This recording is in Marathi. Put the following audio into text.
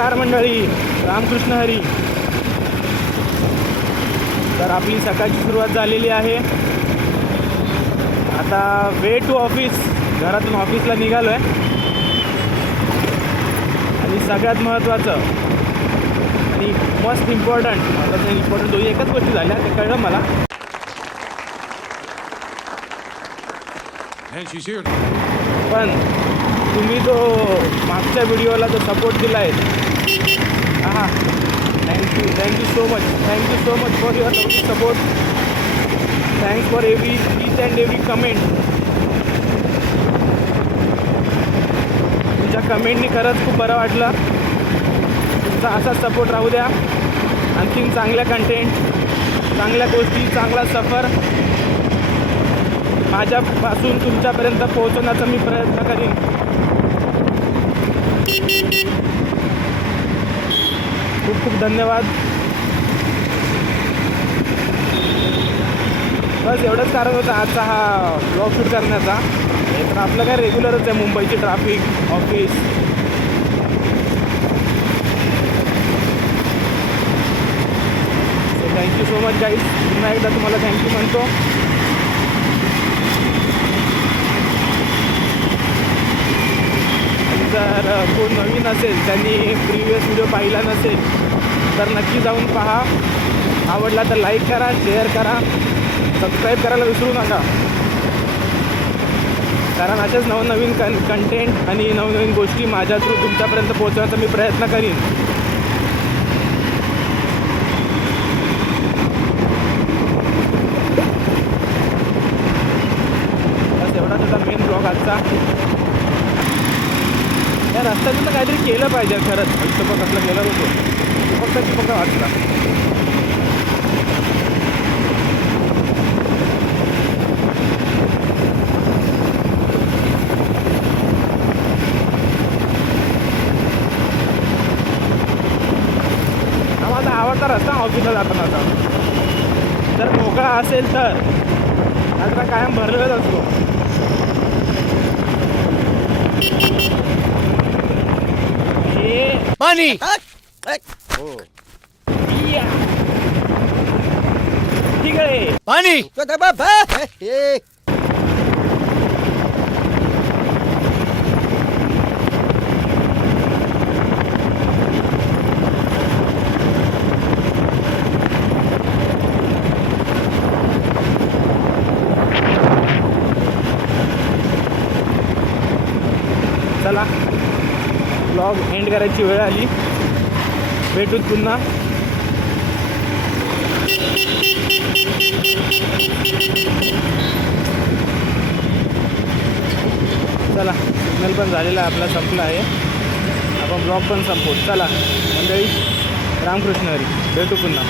नमस्कार मंडळी, रामकृष्ण हरी. तर आपली सकाळची सुरुवात झालेली आहे. आता वे टू ऑफिस, घरातून ऑफिसला निघालो आहे. आणि सगळ्यात महत्त्वाचं आणि मोस्ट इम्पॉर्टंट दोन्ही एकच गोष्टी झाल्या ते कळलं मला. पण तुम्ही जो मागच्या व्हिडिओला जो सपोर्ट दिला आहे, हां thank you so much for your support. Thanks for each and every comment. तुमच्या कमेंटनी खरंच खूप बरं वाटलं. तुमचा असाच सपोर्ट राहू द्या. आणखीन चांगल्या कंटेंट, चांगल्या गोष्टी, चांगला सफर माझ्यापासून तुमच्यापर्यंत पोहोचवण्याचा मी प्रयत्न करीन. खूप खूप धन्यवाद. बस एवढंच कारण होतं आजचा हा ब्लॉग शूट करण्याचा. तर आपलं काय रेग्युलरच आहे, मुंबईची traffic, office. So thank you so much guys. पुन्हा एकदा तुम्हाला थँक्यू म्हणतो. जर कोण नवीन असेल, त्यांनी प्रिव्हियस व्हिडिओ पाहिला नसेल तर नक्की जाऊन पहा. आवडला तर लाईक करा, शेअर करा, सबस्क्राईब करायला विसरू नका. कारण असेच नवनवीन कंटेंट आणि नवनवीन गोष्टी माझ्या थ्रू तुमच्यापर्यंत पोहोचवण्याचा मी प्रयत्न करीन. बस एवढाच होता मेन ब्लॉग आजचा. या रस्त्याचं तर काहीतरी केलं पाहिजे खरंच. इथं पण कसलं गेलं होतो फक्त वाचला. हा माझा आवडता रस्ता ऑफिसला जाताना. आता जर मोकळा असेल तर आता कायम भरलेलाच असतो. पाणी हो ठीक आहे. पाणी चला ब्लॉग एंड करायची वेळ आली. भेटूत पुन्हा. चला सिग्नल पण झालेला आहे आपला, संपला आहे. आपण ब्लॉग पण संपवू. चला मंडळी, रामकृष्ण हरी. भेटू पुन्हा.